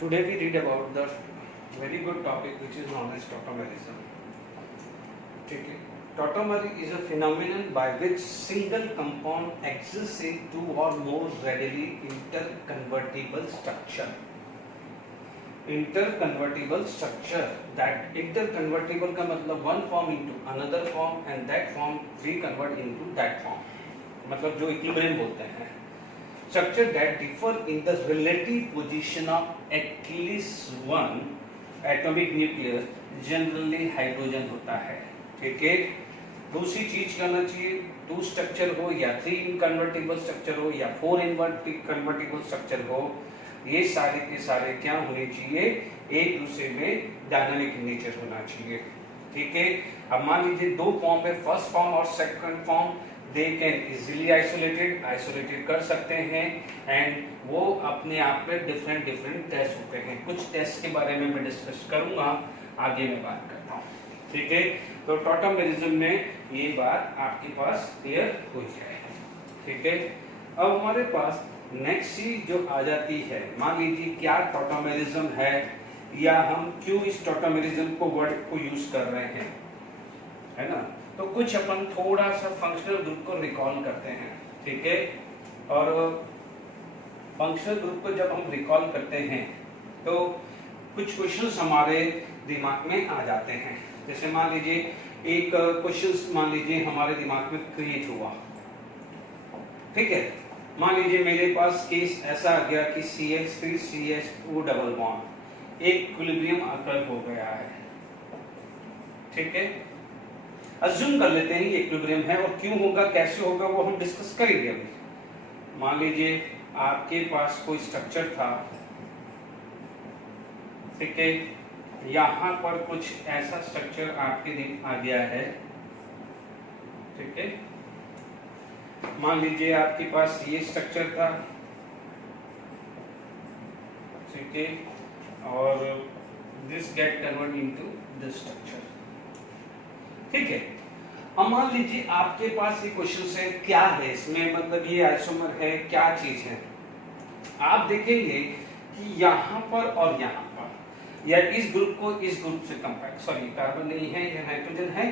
Today we read about the very good topic which is known as tautomerism. ठीक है, tautomery is a phenomenon by which single compound exists in two or more readily interconvertible structure. Interconvertible structure, that interconvertible का मतलब one form into another form and that form reconvert into that form, मतलब जो equilibrium बोलते हैं. Structure that differ in the relative position of at least one atomic nucleus, generally hydrogen होता है. ठीक है, दूसरी चीज करना चाहिए, टू स्ट्रक्चर हो या थ्री इनकन्वर्टिबल स्ट्रक्चर हो या फोर इनकन्वर्टिबल स्ट्रक्चर हो, ये सारे के सारे क्या होने चाहिए, एक दूसरे में डायनामिक नेचर होना चाहिए. ठीक है, अब मान लीजिए दो फॉर्म है, फर्स्ट फॉर्म और second form, they can easily isolated कर सकते हैं एंड वो अपने आप में डिफरेंट टेस्ट होते हैं. कुछ टेस्ट के बारे में मैं डिस्कस करूंगा, आगे मैं बात करता हूँ. ठीक है, तो टॉटोमेरिज्म में ये बात आपके पास क्लियर हो जाए. ठीक है, अब हमारे पास नेक्स्ट चीज जो आ जाती है, मान लीजिए क्या टॉटोमेरिज्म है या हम क्यों इस टॉटोमेरिज्म को वर्ड को यूज कर रहे हैं, है ना. तो कुछ अपन थोड़ा सा फंक्शनल ग्रुप को रिकॉल करते हैं. ठीक है, और फंक्शनल ग्रुप को जब हम रिकॉल करते हैं तो कुछ क्वेश्चंस हमारे दिमाग में आ जाते हैं. जैसे मान लीजिए एक क्वेश्चंस मान लीजिए हमारे दिमाग में क्रिएट हुआ. ठीक है, मान लीजिए मेरे पास केस ऐसा आ गया कि CH3CH2 डबल बॉन्ड एक इक्विलिब्रियम अकर हो गया है. ठीक है, अज्यूम कर लेते हैं ये इक्विलिब्रियम है, और क्यों होगा कैसे होगा वो हम डिस्कस करेंगे अभी. मान लीजिए आपके पास कोई स्ट्रक्चर था. ठीक है, यहां पर कुछ ऐसा स्ट्रक्चर आपके आ गया है. ठीक है, मान लीजिए आपके पास ये स्ट्रक्चर था. ठीक है, और this gate convert into this structure. ठीक है, अब मान लीजिए आपके पास ये क्वेश्चन है क्या है इसमें, मतलब ये आइसोमर है, क्या चीज है. आप देखेंगे कि यहाँ पर और यहाँ पर, या इस ग्रुप को इस ग्रुप से कंपेयर, सॉरी कार्बन नहीं है, ये नाइट्रोजन है,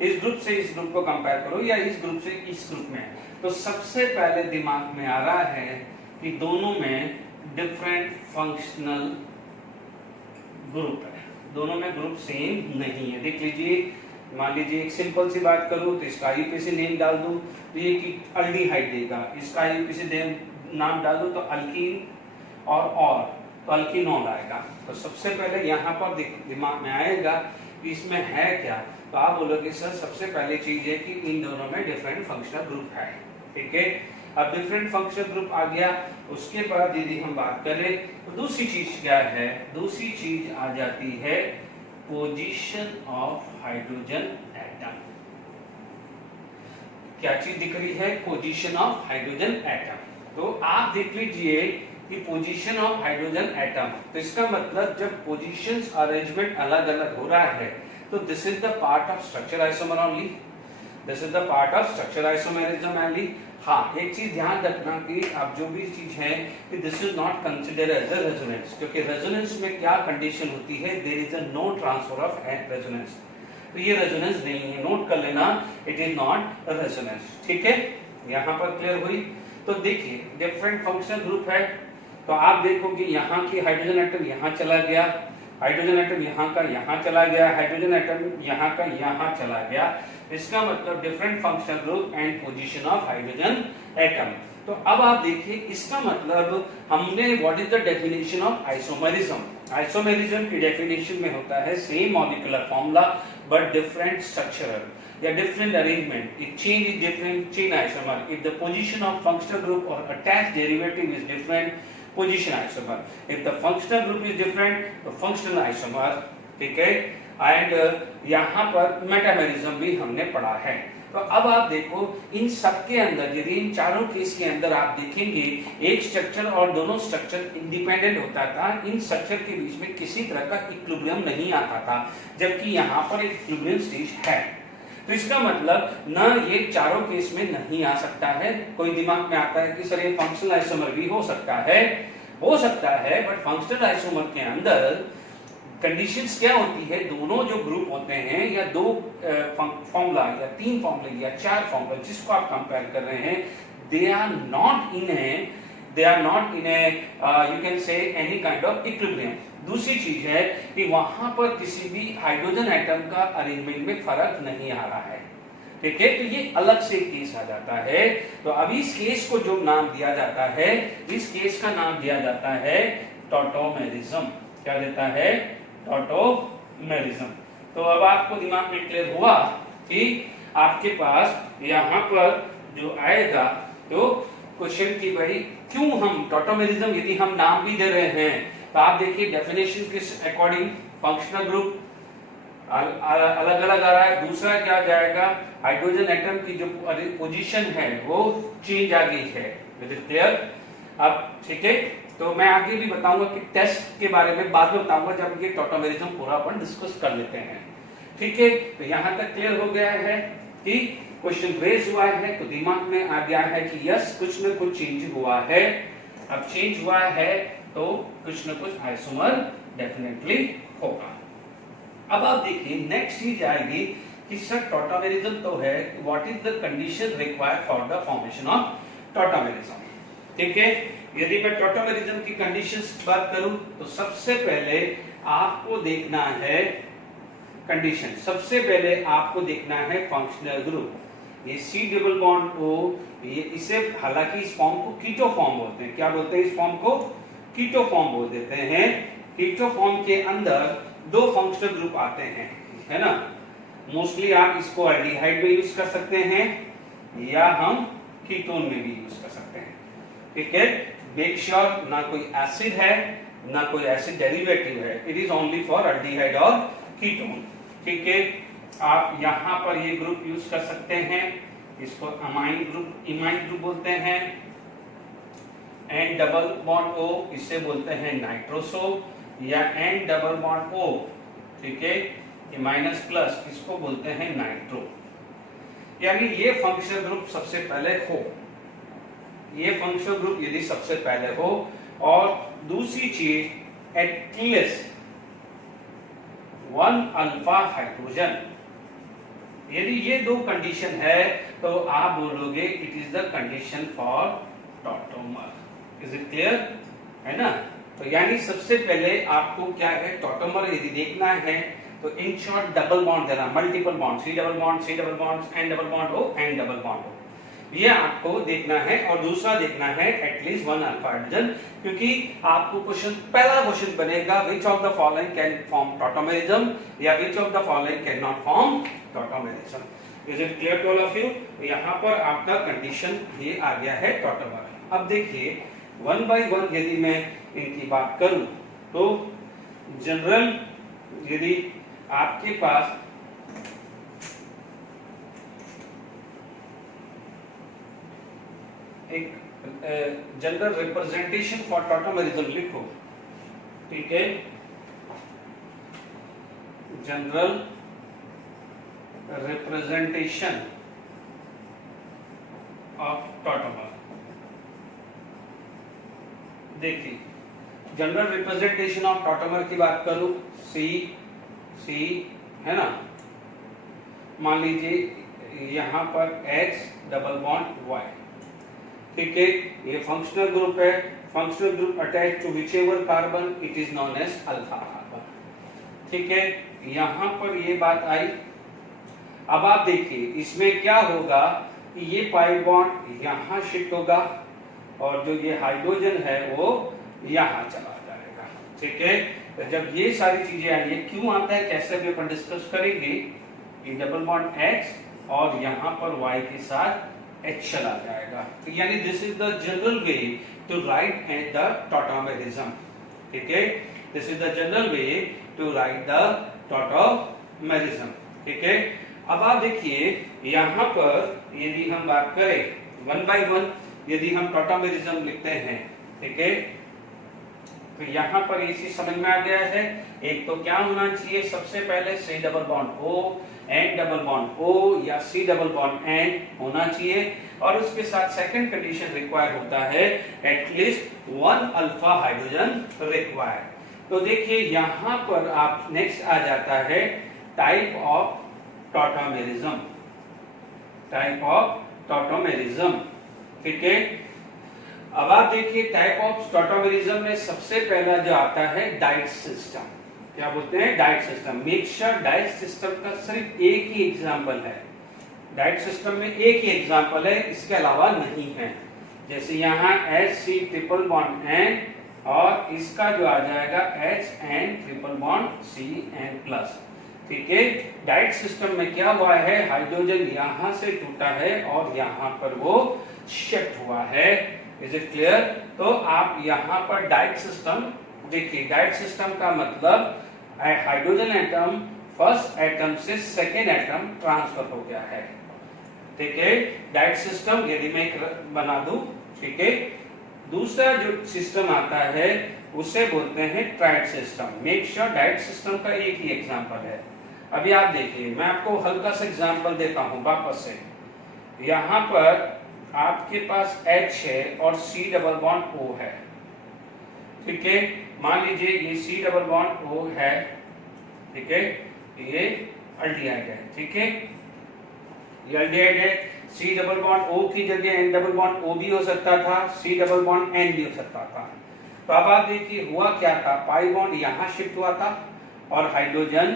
इस ग्रुप से इस ग्रुप को कंपेयर करो या इस ग्रुप से इस ग्रुप में, तो सबसे पहले दिमाग में आ रहा है कि दोनों में डिफरेंट फंक्शनल ग्रुप है, दोनों में ग्रुप सेम नहीं है. देख लीजिए, मान लीजिए एक सिंपल सी बात करूं तो इसका यूपीसी नेम डाल दूं तो ये कि अल्डिहाइड देगा, इसका यूपीसी नाम डाल दूं तो अल्कीन और तो अल्कीनॉल आएगा. तो सबसे पहले यहाँ पर दिमाग में आएगा कि इसमें है क्या, तो आप बोलोगे सर सबसे पहले चीज है कि इन दोनों में डिफरेंट फंक्शनल ग्रुप है. ठीक है, अब डिफरेंट फंक्शनल ग्रुप आ गया, उसके बाद यदि हम बात करें तो दूसरी चीज क्या है, दूसरी चीज आ जाती है पोजीशन ऑफ हाइड्रोजन एटम. क्या चीज दिख रही है, पोजीशन ऑफ हाइड्रोजन एटम. तो आप देख लीजिए कि पोजीशन ऑफ हाइड्रोजन एटम, तो इसका मतलब जब पोजीशंस अरेंजमेंट अलग अलग हो रहा है तो this is the part of structure isomer only, this is the part of structure isomerism only. हाँ, एक चीज ध्यान रखना कि आप जो भी चीज है कि this is not considered as a resonance, क्योंकि रेजोनेंस में क्या कंडीशन होती है, there is a no transfer of resonance. तो ये रेजोनेंस नहीं है, नोट कर लेना, इट इज नॉट रेजोनेंस. ठीक है, यहाँ पर क्लियर हुई. तो देखिए डिफरेंट फंक्शनल ग्रुप है, तो आप देखोगे यहाँ की हाइड्रोजन एटम यहाँ चला गया, हाइड्रोजन एटम यहाँ का यहाँ चला गया, हाइड्रोजन एटम यहाँ का यहाँ चला गया. इसका मतलब different functional group and position of hydrogen atom. तो अब आप देखिए इसका मतलब हमने what is the definition of isomerism. Isomerism की डेफिनेशन में होता है same molecular formula but different structural या different arrangement. It change is different chain isomer. If the position of functional group और attached derivative is different, position isomer. If the functional group is different, तो functional isomer. ठीक है, and यहाँ पर metamerism भी हमने पढ़ा है. तो अब आप देखो इन सब के अंदर, यदि इन चारों केस के अंदर आप देखेंगे एक स्ट्रक्चर और दोनों स्ट्रक्चर इंडिपेंडेंट होता था, इन स्ट्रक्चर के बीच में किसी तरह का इक्विलिब्रियम नहीं आता था, जबकि यहाँ पर एक इक्विलिब्रियम स्टेज है. तो इसका मतलब न ये चारों केस में नहीं आ सकता है. कोई दिमाग में आता है कि सर ये फंक्शनल आइसोमर भी हो सकता है, हो सकता है, बट फंक्शनल आइसोमर के अंदर कंडीशंस क्या होती है, दोनों जो ग्रुप होते हैं या दो फॉर्मूला या तीन फॉर्मूला या चार फॉर्मूला जिसको आप कंपेयर कर रहे हैं, they are not in a you can say any kind of equilibrium. दूसरी चीज है कि वहां पर किसी भी हाइड्रोजन एटम का अरेंजमेंट में फर्क नहीं आ रहा है, ठीक है। तो ये अलग से केस आ जाता है। तो अभी इस केस को जो नाम दिया जाता है, इस केस का नाम दिया जाता है टॉटोमेरिज्म। क्या देता है? टॉटोमेरिज्म। तो अब आपको दिमाग में क्लियर हुआ कि आपके पास यहाँ पर जो आएगा तो क्वेश्चन की भाई क्यों हम टॉटोमेरिज्म, यदि हम नाम भी दे रहे हैं तो आप देखिए डेफिनेशन के अकॉर्डिंग फंक्शनल ग्रुप अलग अलग आ रहा है। दूसरा क्या जाएगा, हाइड्रोजन एटम की जो पोजीशन है वो चेंज आ गई है। Is it clear? अब ठीक है, तो मैं आगे भी बताऊंगा कि टेस्ट के बारे में बाद में बताऊंगा जब ये टॉटोमेरिज्म पूरा अपन डिस्कस कर लेते हैं, ठीक है। तो यहां तक क्लियर हो गया है कि क्वेश्चन रेज हुआ है तो दिमाग में आ गया है कि यस कुछ न कुछ चेंज हुआ है। अब चेंज हुआ है तो कुछ न कुछ आइसोमर डेफिनेटली होगा। अब आप देखिए नेक्स्ट चीज आएगी कि सर टॉटोमेरिज्म तो है, what is the condition required for the formation of tautomerism, ठीक है। यदि मैं टॉटोमेरिज्म की कंडीशंस की बात करूं तो सबसे पहले आपको देखना है कंडीशन, सबसे पहले आपको देखना है फंक्शनल ग्रुप। ये C डबल बॉन्ड O, ये इसे हालांकि इस फॉर्म को कीटो फॉर्म बोलते हैं। क्या बोलते हैं? इस फॉर्म को कीटो फॉर्म बोल देते हैं। कीटो फॉर्म के अंदर दो फंक्शनल ग्रुप आते हैं, है ना। मोस्टली आप इसको एल्डिहाइड में यूज कर सकते हैं या हम कीटोन में भी यूज कर सकते हैं, ठीक है। मेक श्योर ना कोई एसिड है ना कोई एसिड डेरिवेटिव है, it is only for aldehyde और कीटोन, ठीक है। आप यहां पर ये ग्रुप यूज कर सकते हैं, इसको अमाइन ग्रुप बोलते हैं। एन डबल बॉन्ड O इसे बोलते हैं नाइट्रोसो या एन डबल बॉन्ड O, ठीक है, ये माइनस प्लस इसको बोलते हैं नाइट्रो। यानी ये फंक्शनल ग्रुप सबसे पहले हो, ये फंक्शनल ग्रुप यदि सबसे पहले हो, और दूसरी चीज एटलीस्ट वन अल्फा हाइड्रोजन, यदि ये दो कंडीशन है तो आप बोलोगे it is the condition for tautomer. Is it clear? है ना। तो यानी सबसे पहले आपको क्या है, टॉटोमर यदि देखना है तो इन शॉर्ट डबल बॉन्ड देना, multiple bond, C double bond N double bond O, N double bond O, ये आपको देखना है। और दूसरा देखना है एटलीस्ट वन अल्फा हाइड्रोजन, क्योंकि आपको क्वेश्चन, पहला क्वेश्चन बनेगा which of the following can form tautomerism या which of the following can not form tautomerism. Is it clear to all of you? यहाँ पर आपका कंडीशन ये आ गया है टॉटोमर। अब देखिए वन बाय वन यदि मैं इनकी बात करूं तो जनरल, यदि आपके पास एक जनरल रिप्रेजेंटेशन फॉर टॉटोमेरिज्म लिखो, ठीक है। General representation of tautomer. देखिए जनरल रिप्रेजेंटेशन ऑफ टॉटोमर की बात करूं, C है ना, मान लीजिए यहां पर X डबल बॉन्ड Y, ठीक है। ये फंक्शनल ग्रुप है, functional group attach to whichever carbon it is known as alpha carbon, ठीक है। यहां पर ये बात आई। अब आप देखिए इसमें क्या होगा कि ये पाई बॉन्ड यहां शिफ्ट होगा और जो ये हाइड्रोजन है वो यहां चला जाएगा, ठीक है। तो जब ये सारी चीजें आएंगी, क्यों आता है कैसे भी अपन डिस्कस करेंगे। ये डबल बॉन्ड X और यहां पर Y के साथ H चला जाएगा। तो यानी this is the general way to write the tautomerism, ठीक है। This is the general way to write the tautomerism, ठीक है। अब आप देखिए यहां पर यदि हम बात करें वन बाय वन, यदि हम टॉटोमेरिज्म लिखते हैं, ठीक है, तो यहां पर ये चीज समझ में आ गया है। एक तो क्या होना चाहिए, सबसे पहले C double bond O N double bond O या C डबल बॉन्ड N होना चाहिए, और उसके साथ सेकंड कंडीशन रिक्वायर होता है एटलीस्ट 1 अल्फा हाइड्रोजन रिक्वायर्ड। तो देखिए यहां पर आप नेक्स्ट आ जाता है type of tautomerism, type of tautomerism. ठीक है, अब आप देखिए टाइप ऑफ टॉटोमेरिज्म में सबसे पहला जो आता है डाइट सिस्टम। क्या बोलते हैं? Diet system. Mixture diet system का सिर्फ एक ही एग्जांपल है, डाइट सिस्टम में एक ही एग्जांपल है, इसके अलावा नहीं है। जैसे यहाँ HC ट्रिपल बॉन्ड N और इसका जो आ जाएगा HN triple bond CN plus. ठीक है, डाइट सिस्टम में क्या हुआ है, हाइड्रोजन यहां से टूटा है और यहां पर वो शिफ्ट हुआ है। Is it clear? तो आप यहां पर डाइट सिस्टम देखिए, डाइट सिस्टम का मतलब हाइड्रोजन एटम फर्स्ट एटम से सेकेंड एटम ट्रांसफर हो गया है। ठीक है, डाइट सिस्टम यदि मैं बना दूं, ठीक है। दूसरा जो सिस्टम आता है उसे बोलते हैं tried system. Make sure diet system का एक ही एग्जांपल है। अभी आप देखिए, मैं आपको हल्का सा एग्जांपल देता हूं वापस से। यहां पर आपके पास H है और C डबल बॉन्ड O है। ठीक है, मान लीजिए ये C डबल बॉन्ड O है, ठीक है, ये अल्डिहाइड है। ठीक है, ये अल्डिहाइड है। C डबल बॉन्ड O की जगह N डबल बॉन्ड O भी हो सकता था, C डबल बॉन्ड N भी हो सकता था। तो अब आप देखिए हुआ क्या था, पाई बॉन्ड यहां शिफ्ट हुआ था और हाइड्रोजन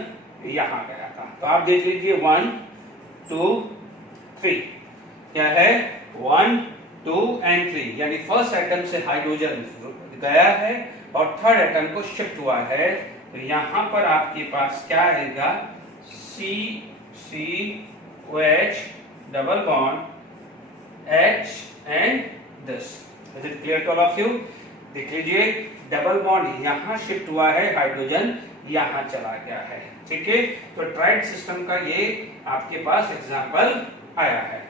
यहां गया था। तो आप देख लीजिए 1 2 3 क्या है, 1 2 एंड 3, यानी फर्स्ट एटम से हाइड्रोजन गया है और थर्ड एटम को शिफ्ट हुआ है। तो यहां पर आपके पास क्या आएगा, COH double bond H and this. Is it clear to all of you? देख लीजिए, डबल बॉन्ड यहां शिफ्ट हुआ है, हाइड्रोजन यहां चला गया है। ठीक है, तो ट्राइड सिस्टम का ये आपके पास एग्जांपल आया है।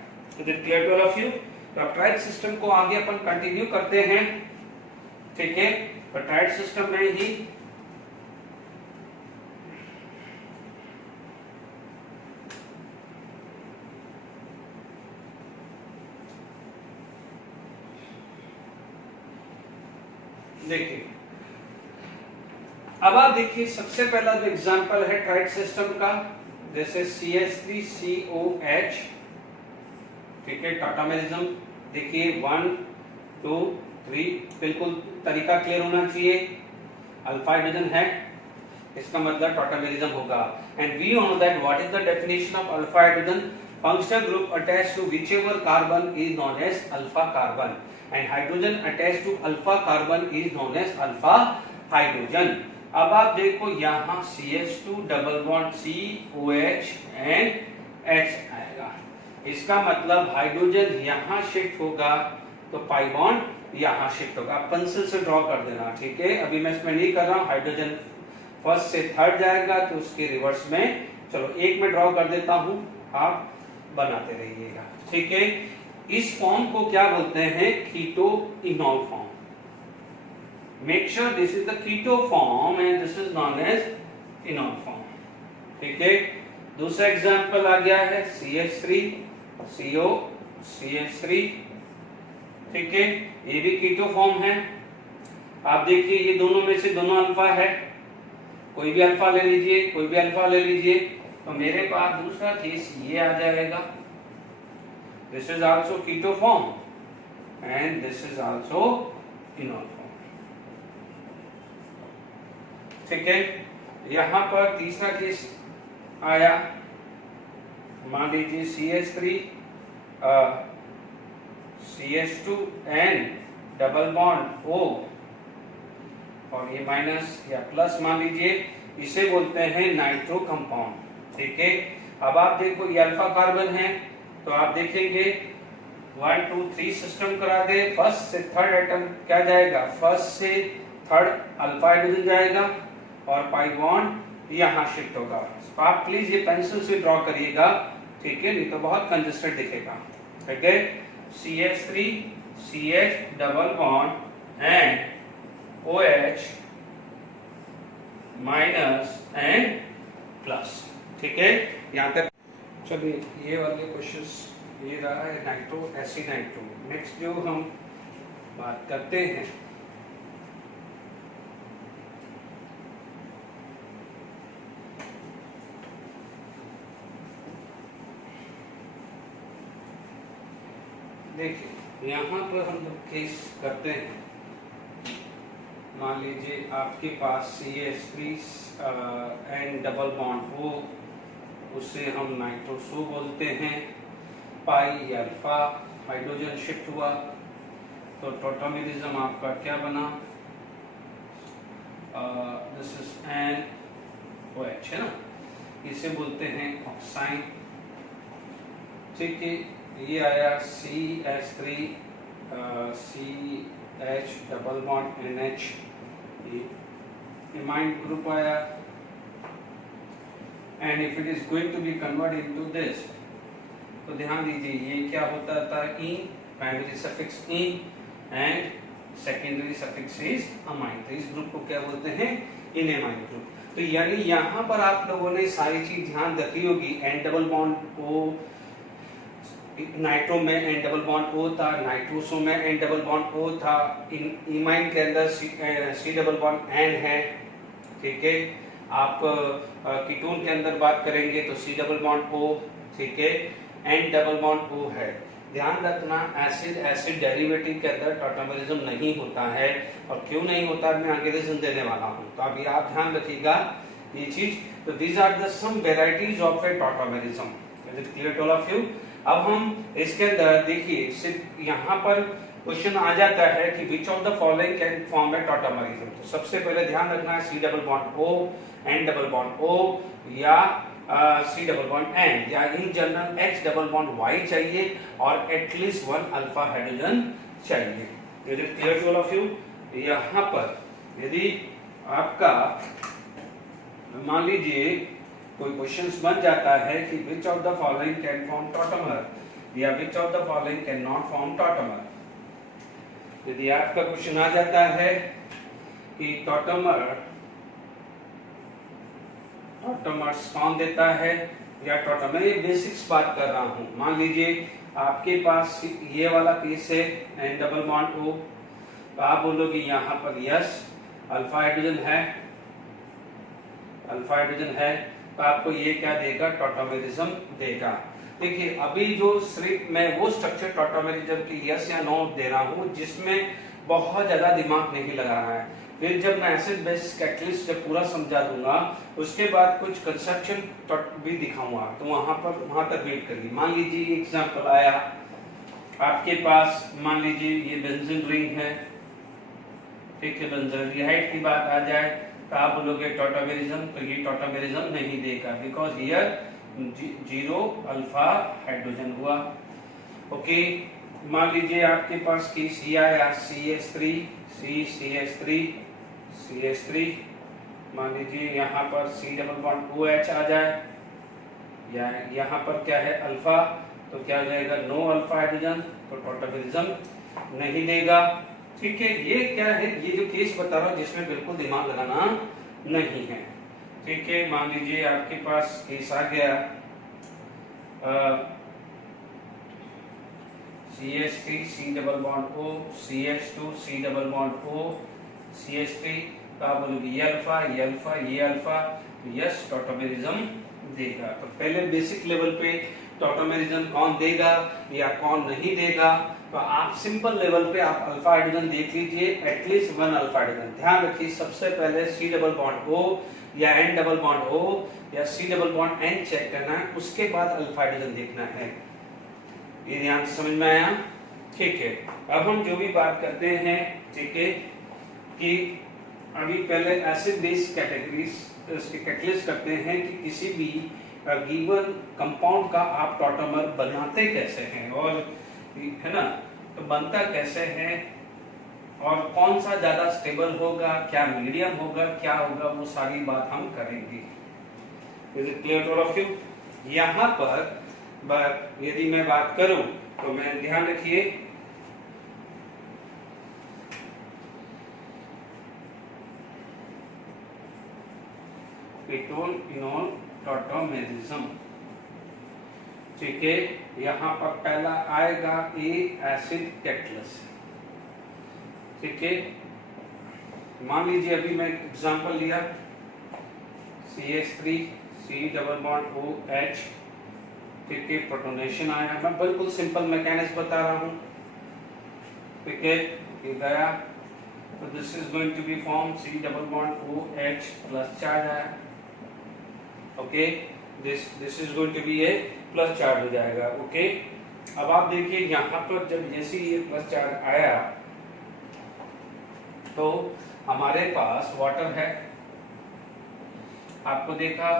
Is it clear to all of you? तो अब ट्राइड सिस्टम को आगे अपन कंटिन्यू करते हैं। ठीक है, तो ट्राइड सिस्टम में ही देखिए, अब आप देखिए सबसे पहला जो एग्जांपल है ट्राइड सिस्टम का, जैसे CH3COH। ठीक है, टॉटोमेरिज्म देखिए 1 2 3, बिल्कुल तरीका क्लियर होना चाहिए। अल्फा हाइड्रोजन है, इसका मतलब टॉटोमेरिज्म होगा। And we know that what is the definition of alpha hydrogen, functional group attached to whichever carbon is known as alpha carbon, and hydrogen attached to alpha carbon is known as alpha hydrogen. अब आप देखो यहाँ CH2 double bond COH and H आएगा, इसका मतलब hydrogen यहाँ shift होगा तो पाई बॉन्ड यहाँ शिफ्ट होगा। पेंसिल से ड्रॉ कर देना। ठीक है, अभी मैं इसमें नहीं कर रहा हूँ, हाइड्रोजन फर्स्ट से थर्ड जाएगा तो उसके रिवर्स में, चलो एक में ड्रॉ कर देता हूँ, आप बनाते रहिएगा। ठीक है, इस फॉर्म को क्या बोलते हैं, keto enol form. Make sure this is the keto form and this is known as enol form. ठीक है, दूसरा एग्जांपल आ गया है CH3 CO CH3। ठीक है, ये भी कीटो फॉर्म है। आप देखिए ये दोनों में से दोनों अल्फा है, कोई भी अल्फा ले लीजिए, कोई भी अल्फा ले लीजिए, तो मेरे पास दूसरा केस ये आ जाएगा। This is also keto form and this is also enol form. ठीक है, यहां पर तीसरा केस आया, मान लीजिए CH3 CH2 N double bond O और ये माइनस या प्लस मान लीजिए, इसे बोलते हैं नाइट्रो कंपाउंड। ठीक है, अब आप देखो ये अल्फा कार्बन है, तो आप देखेंगे 1 2 3 सिस्टम करा दे, फर्स्ट से थर्ड एटम क्या जाएगा, फर्स्ट से थर्ड अल्फा हाइड्रोजन जाएगा और पाई बॉन्ड यहाँ शिफ्ट होगा। तो आप प्लीज ये पेंसिल से ड्रॉ करिएगा, ठीक है, नहीं तो बहुत कंजस्टेड दिखेगा। ठीक है, CH3 CH double bond and OH minus and plus. ठीक है, यहाँ तक चलिए ये वाले क्वेश्चंस ये रहा है नाइट्रो एसिनाइट्रो। नेक्स्ट जो हम बात करते हैं देखिए यहाँ पर हम जब केस करते हैं, मान लीजिए आपके पास CH3 एंड डबल बॉन्ड हो, उसे हम नाइट्रोसो बोलते हैं। पाई अल्फा हाइड्रोजन शिफ्ट हुआ तो टॉटोमेरिज्म आपका क्या बना, दिस इज NOH है ना, इसे बोलते हैं ऑक्साइन। ठीक है, ये आया CH3 CH double bond NH, imine group आया। And if it is going to be convert into this, तो ध्यान दीजिए ये क्या होता था, in, primary suffix in and secondary suffix is amine. तो इस ग्रुप को क्या बोलते हैं, इन एमाइन ग्रुप। तो यानी यहाँ पर आप लोगों ने सारी चीज ध्यान रखी होगी। N double bond O nitro में एन डबल बॉन्ड ओ था, नाइट्रोसो में एन डबल बॉन्ड ओ था, इमाइन के अंदर सी डबल बॉन्ड एन है। ठीक है, आप कीटोन के अंदर बात करेंगे तो सी डबल बॉन्ड ओ, ठीक है, एन डबल बॉन्ड ओ है। ध्यान रखना एसिड एसिड डेरिवेटिव के अंदर टॉटोमेरिज्म नहीं होता है, और क्यों नहीं होता है मैं आगे रीजन देने वाला हूँ, तो अभी आप ध्यान रखिएगा ये चीज। तो these are the some varieties of a tautomerism. Is it clear to all of you? अब हम इसके अंदर देखिए, सिर्फ यहाँ पर क्वेश्चन आ जाता है कि which of the following can form a tautomerism. तो सबसे पहले ध्यान रखना है C double bond O, N double bond O, या सी डबल बॉन्ड एन, या in general H double bond Y चाहिए और एटलीस्ट 1 अल्फा हाइड्रोजन चाहिए। Is it clear to all of you? यहाँ पर यदि आपका मान लीजिए कोई क्वेश्चन बन जाता है कि which of the following can form tautomer, या which of the following can not form tautomer. यदि आपका क्वेश्चन आ जाता है कि टॉटोमर्स कौन देता है, या टॉटोमर, ये बेसिक्स बात कर रहा हूं। मान लीजिए आपके पास ये वाला पीस है एन डबल बॉन्ड ओ, तो आप बोलोगे यहाँ पर यस अल्फा हाइड्रोजन है, अल्फा हाइड्रोजन है, तो आपको ये क्या देगा, टॉटोमेरिज्म देगा। देखिए अभी जो सिर्फ मैं वो स्ट्रक्चर टॉटोमेरिज्म की यस या नो दे रहा हूँ जिसमें बहुत ज्यादा दिमाग नहीं लगाना है। फिर जब मैं एसिड बेस कैटलिस्ट जब पूरा समझा दूंगा, उसके बाद कुछ कंसेप्शन भी दिखाऊंगा, तो वहां तक वेट करिए। मान लीजिए एग्जांपल आया आपके पास, मान लीजिए ये बेंजीन रिंग है, ठीक है, बेंजीन की बात आ जाए तो आप बोलोगे टॉटोमेरिज्म, तो ये टॉटोमेरिज्म नहीं देगा, बिकॉज हियर 0 अल्फा हाइड्रोजन हुआ। ओके, मान लीजिए आपके पास की सी आया CH3 CH3, मान लीजिए यहाँ पर C डबल बॉन्ड OH आ जाए, या यहाँ पर क्या है अल्फा, तो क्या हो जाएगा, नो अल्फा हाइड्रोजन, तो टॉटोमेरिज्म नहीं देगा। ठीक है, ये क्या है, ये जो केस बता रहा हूँ जिसमें बिल्कुल दिमाग लगाना नहीं है। ठीक है, मान लीजिए आपके पास केस आ गया CH3 C double bond O, CH2 C double bond O, CH3, तो आप बोलोगे ये अल्फा, ये अल्फा, ये अल्फा, यस टॉटोमेरिज्म देगा। तो पहले बेसिक लेवल पे टॉटोमेरिज्म कौन देगा या कौन नहीं देगा, तो आप सिंपल लेवल पे आप अल्फा हाइड्रोजन देख लीजिए, एटलीस्ट 1 अल्फा हाइड्रोजन। ध्यान रखिए सबसे पहले C डबल बॉन्ड O या N डबल बॉन्ड O या C double bond N check करना है, उसके बाद अल्फा हाइड्रोजन देखना है। ये ध्यान से समझ में आया? ठीक है, अब हम जो भी बात करते हैं, ठीक है, कि अभी पहले एसिड बेस कैटेगरीज उसके कैटलिस्ट करते हैं कि किसी भी गिवन कंपाउंड का आप टॉटोमर बनाते कैसे हैं, और है ना, तो बनता कैसे है, और कौन सा ज्यादा स्टेबल होगा, क्या मीडियम होगा, क्या होगा, वो सारी बात हम करेंगे। Is it clear to all of you? यहाँ पर यदि मैं बात करूं तो मैं ध्यान रखिए कीटोन इनोल टॉटोमेरिज्म। ठीक है, यहाँ पर पहला आएगा ए एसिड कैटलिस्ट। ठीक है, मान लीजिए अभी मैं एग्जांपल लिया CH3 C double bond OH, ठीक है, प्रोटोनेशन आया। मैं बिल्कुल सिंपल मैकेनिज्म बता रहा हूँ। ठीक है, ये गया तो this is going to be form C double bond OH plus charge आया। Okay, this is going to be a plus charge हो जाएगा। ओके, अब आप देखिए यहाँ पर जब जैसे ये प्लस चार्ज आया तो हमारे पास वाटर है, आपको देखा,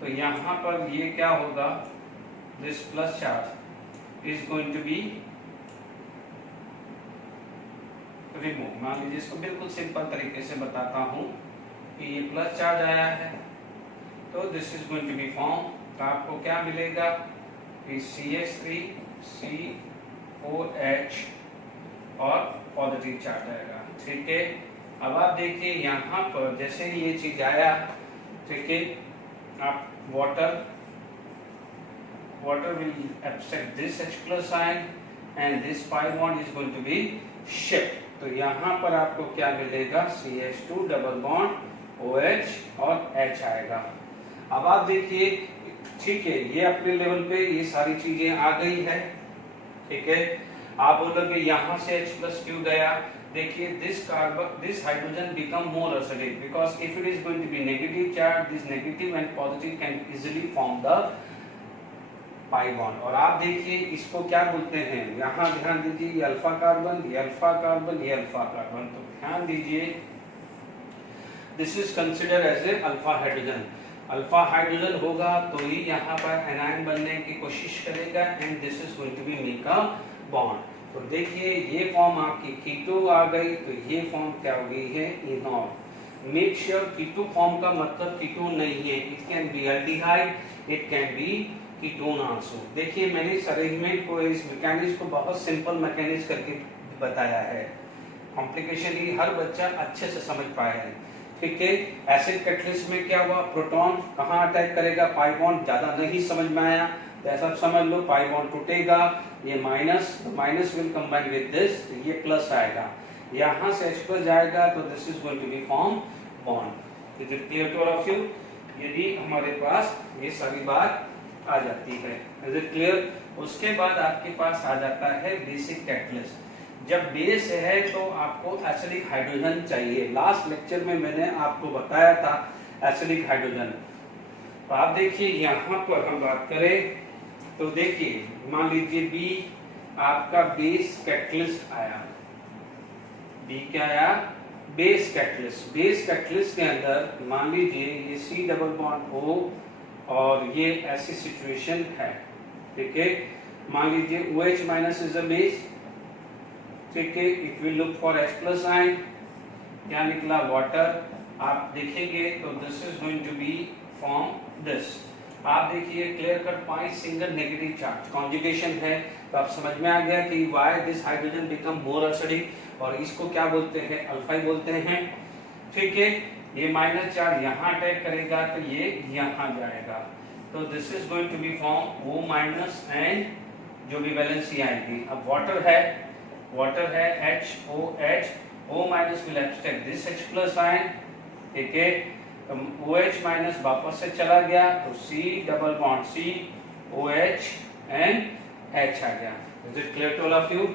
तो यहाँ पर ये क्या होगा, this plus charge is going to be remove. मान लीजिए इसको बिल्कुल सिंपल तरीके से बताता हूँ कि ये प्लस चार्ज आया है तो this is going to be form, तो आपको क्या मिलेगा कि CH3 COH और पॉजिटिव चार्ज आएगा। ठीक है, अब आप देखिए यहाँ पर जैसे ये चीज आया, ठीक है, आप water will abstract this H plus ion and this pi bond is going to be shift। तो यहाँ पर आपको क्या मिलेगा, CH2 डबल बॉन्ड OH और H आएगा। अब आप देखिए, ठीक है, ये अपने लेवल पे ये सारी चीजें आ गई है। ठीक है, आप बोलोगे यहाँ से H प्लस क्यों गया, देखिए this hydrogen become more acidic because if it is going to be negative charge, this negative and positive can easily form the pi bond। और आप देखिए इसको क्या बोलते हैं, यहाँ ध्यान दीजिए, ये अल्फा कार्बन, ये अल्फा कार्बन, ये अल्फा कार्बन, तो ध्यान दीजिए this is considered as a alpha hydrogen. Alpha hydrogen होगा तो ही यहाँ पर एनायन बनने की कोशिश करेगा and this is going to be make a bond. तो देखिए ये फॉर्म आपकी कीटो आ गई, तो ये फॉर्म क्या हो गई है, enol. Make sure keto form का मतलब कीटोन नहीं है, it can be aldehyde, it can be ketone also. देखिए मैंने इस अरेंजमेंट को, इस मैकेनिज्म को बहुत सिंपल मैकेनिज्म करके बताया है, कॉम्प्लिकेशन ही हर बच्चा अच्छे से समझ पाया है। ठीक है, एसिड कैटलिस्ट में क्या हुआ, प्रोटॉन कहाँ अटैक करेगा, पाई बॉन्ड, ज्यादा नहीं समझ में आया तो ऐसा समझ लो पाई बॉन्ड टूटेगा, ये minus will combine with this, ये प्लस आएगा, यहाँ से H प्लस जाएगा तो this is going to be form bond. Is it clear to all of you? यदि हमारे पास ये सारी बात आ जाती है, इज इट क्लियर? उसके बाद आपके पास आ जाता है बेसिक कैटलिस्ट। जब बेस है तो आपको एसिडिक हाइड्रोजन चाहिए। लास्ट लेक्चर में मैंने आपको बताया था एसिडिक हाइड्रोजन। तो आप देखिए यहाँ पर हम बात करें तो देखिए मान लीजिए बी आपका बेस कैटलिस्ट आया, बी क्या आया, बेस कैटलिस्ट। बेस कैटलिस्ट के अंदर मान लीजिए ये C डबल बॉन्ड O और ये ऐसी सिचुएशन है। ठीक है, मान लीजिए OH minus is a base, ठीक है, it will look for H plus ion, क्या निकला, वाटर। आप देखेंगे तो this is going to be form this. आप देखिए clear cut pi single negative charge, conjugation है, तो आप समझ में आ गया कि why this hydrogen become more acidic, और इसको क्या बोलते हैं, अल्फा ही बोलते हैं। ठीक है, ये माइनस चार्ज यहाँ अटैक करेगा तो ये यहाँ जाएगा, तो this is going to be form O minus and जो भी वैलेंसी आएगी। अब वाटर है HOH, O minus will abstract this H plus ion. ठीक है, OH माइनस वापस से चला गया तो C double bond C OH and H आ गया। Is it clear to all of you?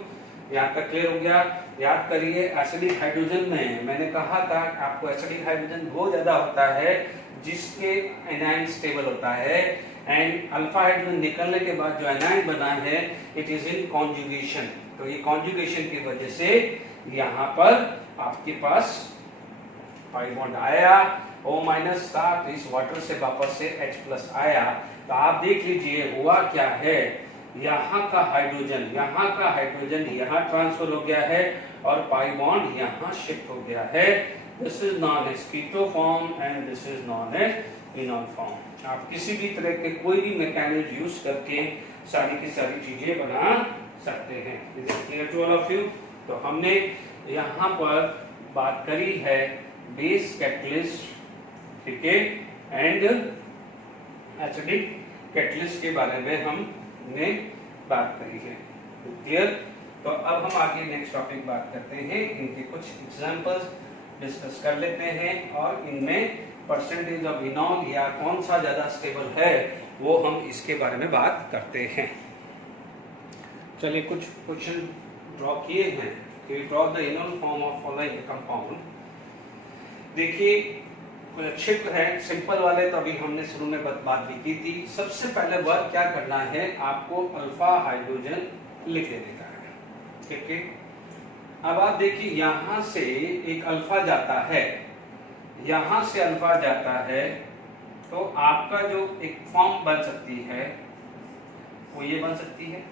यहाँ तक क्लियर हो गया? याद करिए एसिडिक हाइड्रोजन में मैंने कहा था आपको एसिडिक हाइड्रोजन वो ज्यादा होता है जिसके एनायन स्टेबल होता है, एंड अल्फा हाइड्रोजन निकलने के बाद जो एनायन बना है इट इज इन कॉन्जुगेशन। तो ये कॉन्जुगेशन की वजह से यहाँ पर आपके पास पाई बॉन्ड आया, O माइनस था तो इस वाटर से वापस से H प्लस आया। तो आप देख लीजिए हुआ क्या है, यहाँ का हाइड्रोजन यहाँ ट्रांसफर हो गया है और पाई बॉन्ड यहाँ शिफ्ट हो गया है। This is known as keto form and this is known as enol form. आप किसी भी तरह के कोई भी मैकेनिज्म यूज करके सारी की सारी चीजें बना सकते हैं। Is it clear to all of you? तो हमने यहाँ पर बात करी है बेस कैटलिस्ट, ठीक है, एंड एसिडिक कैटलिस्ट के बारे में हम ने बात करी है। क्लियर? तो अब हम आगे नेक्स्ट टॉपिक बात करते हैं, इनके कुछ एग्जांपल्स डिस्कस कर लेते हैं और इनमें परसेंटेज ऑफ इनॉल या कौन सा ज्यादा स्टेबल है वो हम इसके बारे में बात करते हैं। चलिए कुछ क्वेश्चन ड्रॉ किए हैं कि draw the इनॉल form of following compound. देखिए कुछ अच्छे है, सिंपल वाले तो अभी हमने शुरू में बात भी की थी। सबसे पहले वर्क क्या करना है, आपको अल्फा हाइड्रोजन लिख देने का है। ठीक है, अब आप देखिए यहां से एक अल्फा जाता है, यहां से अल्फा जाता है, तो आपका जो एक फॉर्म बन सकती है वो ये बन सकती है।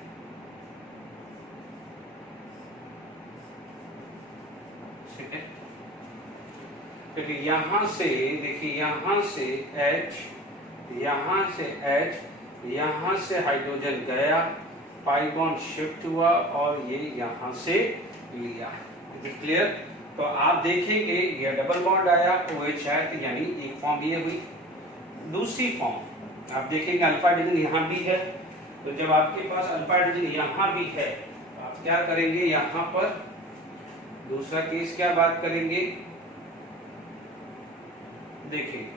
ठीक है, क्योंकि यहां से देखिए यहां से H, यहां से H, यहां से हाइड्रोजन गया, पाई बॉन्ड शिफ्ट हुआ और ये यहां से लिया। क्लियर? तो आप देखेंगे ये डबल बॉन्ड आया, OH आया, तो यानी एक फॉर्म ये हुई। दूसरी फॉर्म आप देखेंगे अल्फा हाइड्रोजन यहां भी है, तो जब आपके पास अल्फा हाइड्रोजन यहां भी है आप क्या करेंगे, यहां पर दूसरा केस क्या बात करेंगे, देखिए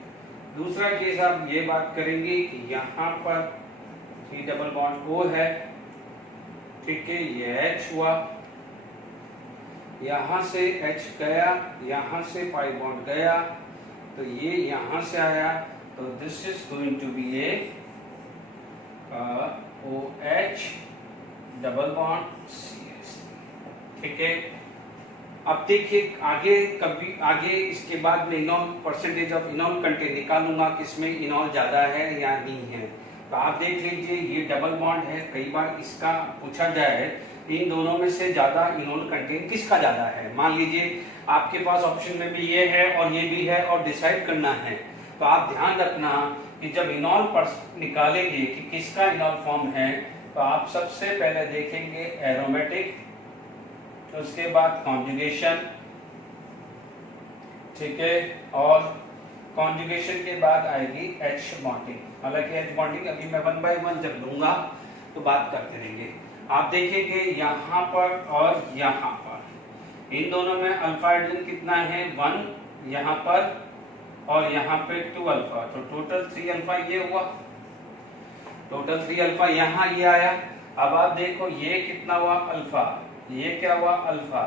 दूसरा केस आप ये बात करेंगे कि यहां पर 3 डबल बॉन्ड O है, ठीक है, ये H हुआ, यहां से H गया, यहां से पाई बॉन्ड गया, तो ये यहां से आया, तो this is going to be a OH double bond CS। ठीक है, अब देखिए आगे कभी आगे इसके बाद में इनॉल परसेंटेज ऑफ इनॉल कंटेंट निकालूंगा किसमें इनॉल ज्यादा है या नहीं है। तो आप देख लीजिए ये डबल बॉन्ड है, कई बार इसका पूछा जाए इन दोनों में से ज्यादा इनॉल कंटेंट किसका ज्यादा है। मान लीजिए आपके पास ऑप्शन में भी ये है और ये भी है और डिसाइड करना है, तो आप ध्यान रखना कि जब इनॉल निकालेंगे कि किसका इनॉल फॉर्म है, तो आप सबसे पहले देखेंगे एरोमेटिक, उसके बाद कॉन्जुगेशन, ठीक है, और कॉन्जुगेशन के बाद आएगी H बॉन्डिंग। हालांकि H बॉन्डिंग अभी मैं 1 बाय 1 जब लूंगा तो बात करते रहेंगे। आप देखेंगे यहाँ पर और यहाँ पर इन दोनों में अल्फा हाइड्रोजन कितना है 1, यहाँ पर और यहाँ पे 2 अल्फा, तो टोटल 3 अल्फा ये हुआ, टोटल 3 अल्फा यहाँ ये आया। अब आप देखो ये कितना हुआ अल्फा, ये क्या हुआ अल्फा,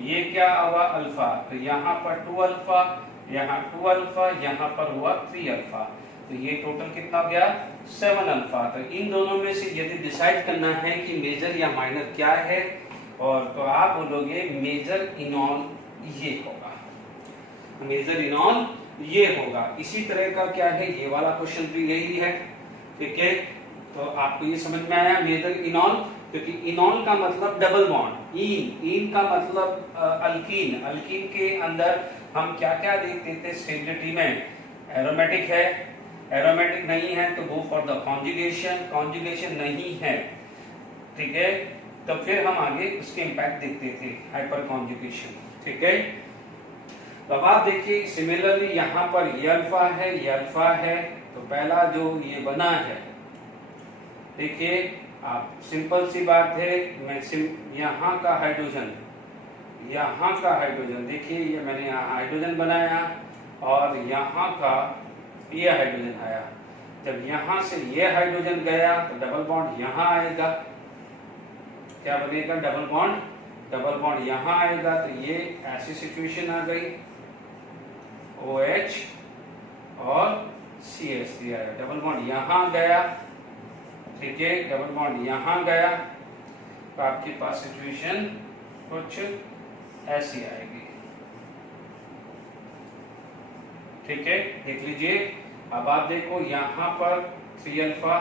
ये क्या हुआ अल्फा, तो यहाँ पर 2 अल्फा, यहाँ 2 अल्फा, यहाँ पर हुआ 3 अल्फा, तो ये टोटल कितना हो गया 7 अल्फा। तो इन दोनों में से यदि डिसाइड करना है कि मेजर या माइनर क्या है, और तो आप बोलोगे मेजर इनॉल ये होगा, मेजर इनॉल ये होगा। इसी तरह का क्या है ये वाला क्वेश्चन भी यही है। ठीक है, तो आपको ये समझ में आया मेजर इनॉल, क्योंकि इनॉल का मतलब डबल बॉन्ड, इन का मतलब अल्कीन, अल्कीन के अंदर हम क्या क्या देखते थे स्टेबिलिटी में, एरोमेटिक है, एरोमेटिक नहीं है तो go for the conjugation, conjugation नहीं है, ठीक है, तो फिर हम आगे उसके इंपैक्ट देखते थे हाइपर कॉन्जुगेशन। ठीक है, तो अब आप देखिए सिमिलरली यहाँ पर ये अल्फा है, ये अल्फा है, तो पहला जो ये बना है, देखिए आप सिंपल सी बात है, मैं यहाँ का हाइड्रोजन, यहाँ का हाइड्रोजन देखिए ये मैंने यहाँ हाइड्रोजन बनाया और यहाँ का ये हाइड्रोजन आया, जब यहाँ से ये हाइड्रोजन गया तो डबल बॉन्ड यहाँ आएगा, क्या बनेगा डबल बॉन्ड, डबल बॉन्ड यहाँ आएगा, तो ये ऐसी सिचुएशन आ गई OH और CH दिया है, डबल बॉन्ड यहाँ गया, ठीक है, डबल बॉन्ड यहाँ गया, तो आपके पास सिचुएशन कुछ ऐसी आएगी। ठीक है, देख लीजिए, अब आप देखो यहाँ पर 3 अल्फा,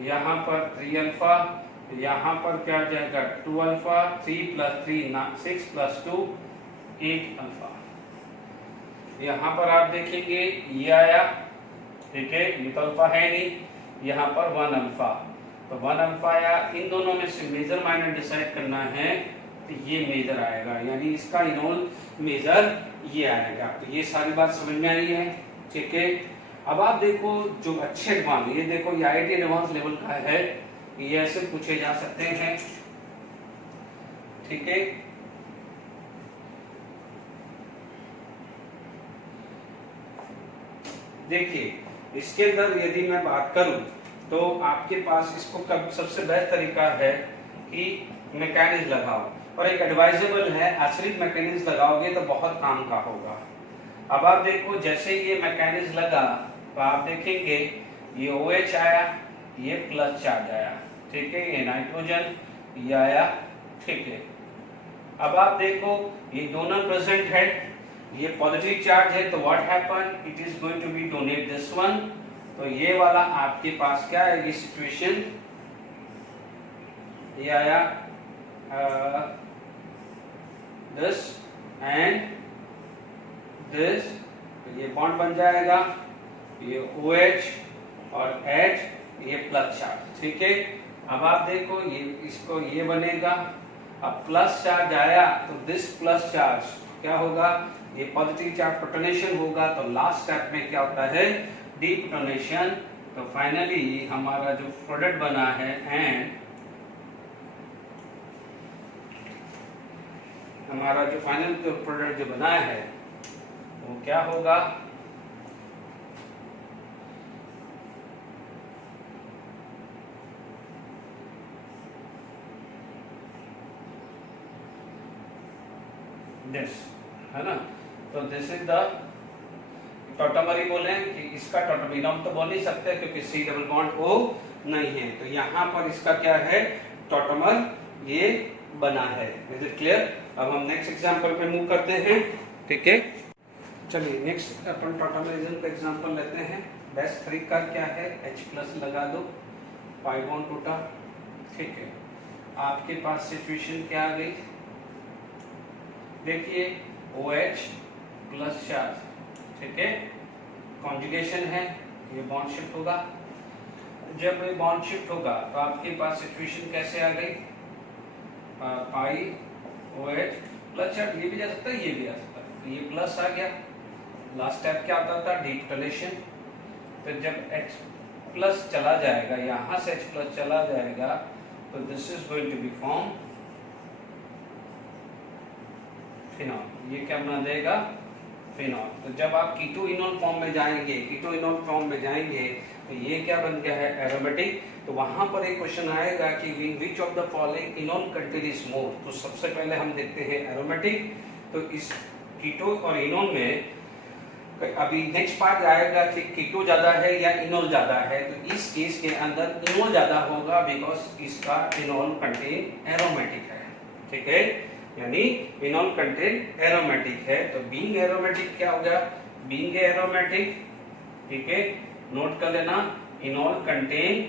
यहाँ पर 3 अल्फा, यहाँ पर क्या जाएगा 2 अल्फा, 3 + 3 6 + 2 8 अल्फा। यहाँ पर आप देखेंगे ये आया, ठीक है, ये तो अल्फा है नहीं, यहाँ पर 1 अल्फा, तो 1 अल्फा आया। इन दोनों में से मेजर माइनर डिसाइड करना है तो ये मेजर आएगा, यानी इसका इनॉल मेजर ये आएगा। तो ये सारी बात समझ में आई है। ठीक है, अब आप देखो जो अच्छे एडवांस, ये देखो ये IIT एडवांस लेवल का है, ये ऐसे पूछे जा सकते हैं, ठीक है। देखिए इसके अंदर यदि मैं बात करूं तो आपके पास इसको कब सबसे बेस्ट तरीका है कि मैकेनिज्म लगाओ, और एक एडवाइजेबल है आश्रित मैकेनिज्म लगाओगे तो बहुत काम का होगा। अब आप देखो जैसे ये मैकेनिज्म लगा तो आप देखेंगे ये OH आया, ये प्लस चार्ज आया, ठीक है, ये नाइट्रोजन ये आया, ठीक है। अब आप देखो ये दोनों प्रेजेंट है, ये पॉजिटिव चार्ज है, तो what happen, it is going to be donate this one, तो ये वाला आपके पास क्या है, ये सिचुएशन, ये आया दिस एंड दिस, तो ये बॉन्ड बन जाएगा, ये OH और H, ये प्लस चार्ज, ठीक है। अब आप देखो ये इसको ये बनेगा, अब प्लस चार्ज आया तो दिस प्लस चार्ज क्या होगा, ये पॉजिटिव चार्ज प्रोटोनेशन होगा, तो लास्ट स्टेप में क्या होता है, डीप्रोटोनेशन। तो फाइनली हमारा जो प्रोडक्ट बना है एंड हमारा जो फाइनल प्रोडक्ट जो बना है वो क्या होगा, दिस, है ना। तो दिस इज द टॉटमरी बोले कि इसका टॉटमरी हम तो बोल नहीं सकते क्योंकि C डबल बॉन्ड O नहीं है, तो यहाँ पर इसका क्या है, टॉटमर ये बना है। Is it clear. अब हम नेक्स्ट एग्जांपल पे मूव करते हैं, ठीक है। चलिए नेक्स्ट अपन टॉटमरिज्म का एग्जांपल लेते हैं। बेस्ट तरीका क्या है, H+ लगा दो, पाई बॉन्ड टूटा, ठीक है। आपके पास सिचुएशन क्या आ गई, देखिए OH प्लस चार्ज, ठीक है, कॉन्जुगेशन है, ये बॉन्ड शिफ्ट होगा। जब ये बॉन्ड शिफ्ट होगा तो आपके पास सिचुएशन कैसे आ गई, पाई OH प्लस चार्ज, ये भी जा सकता है, ये भी आ सकता है, तो ये प्लस आ गया। लास्ट स्टेप क्या होता था, डीप्रोटोनेशन। तो जब H+ चला जाएगा, यहां से H+ चला जाएगा, तो this is going to be form phenol. ये क्या बना देगा, फिनॉल। तो जब आप कीटोइनोल फॉर्म में जाएंगे, कीटोइनोल फॉर्म में जाएंगे तो ये क्या बन गया है, एरोमेटिक। तो वहां पर एक क्वेश्चन आएगा कि which of the following enol contain is more. तो सबसे पहले हम देखते हैं एरोमेटिक। तो इस कीटो और इनोल में अभी नेक्स्ट पार्ट आएगा कि कीटो ज्यादा है या इनोल ज्यादा है। तो इस केस के अंदर इनोल ज्यादा होगा बिकॉज इसका इनोल कंटेन एरोमेटिक है, ठीक है, यानी इनोल कंटेन एरोमेटिक है। तो बीइंग एरोमेटिक क्या हो गया, बीइंग एरोमेटिक, ठीक है, नोट कर लेना, इनोल कंटेन